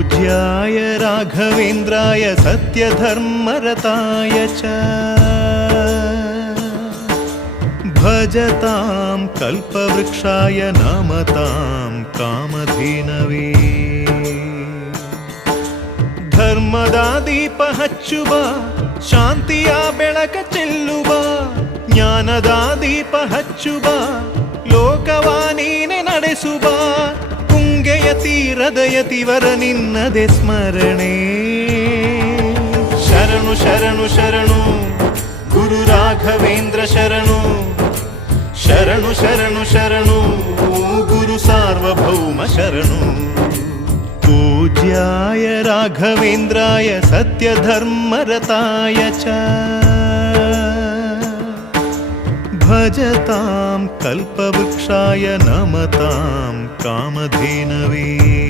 पूज्याय राघवेन्द्राय सत्यधर्मरताय च भजतां कल्पवृक्षाय नमतां कामधेनवे ಧರ್ಮದ ದೀಪ ಹಚ್ಚುವ ಶಾಂತಿಯ ಬೆಳಕ ಚೆಲ್ಲುವ ಜ್ಞಾನದ ದೀಪ ಹಚ್ಚುವ ಲೋಕವ ನೀನೆ ನಡೆಸುವ ತುಂಗೆಯ ತೀರದ ಯತಿವರ ನಿನ್ನದೆ ಸ್ಮರಣೆ ಶರಣು ಶರಣು ಶರಣು ಗುರು ರಾಘವೇಂದ್ರ ಶರಣು ಶರಣು ಶರಣು ಶರಣು ಗುರು ಸಾರ್ವಭೌಮ ಶರಣು पूज्याय राघवेन्द्राय सत्यधर्मरताय च भजतां कल्पवृक्षाय नमतां कामधेनवे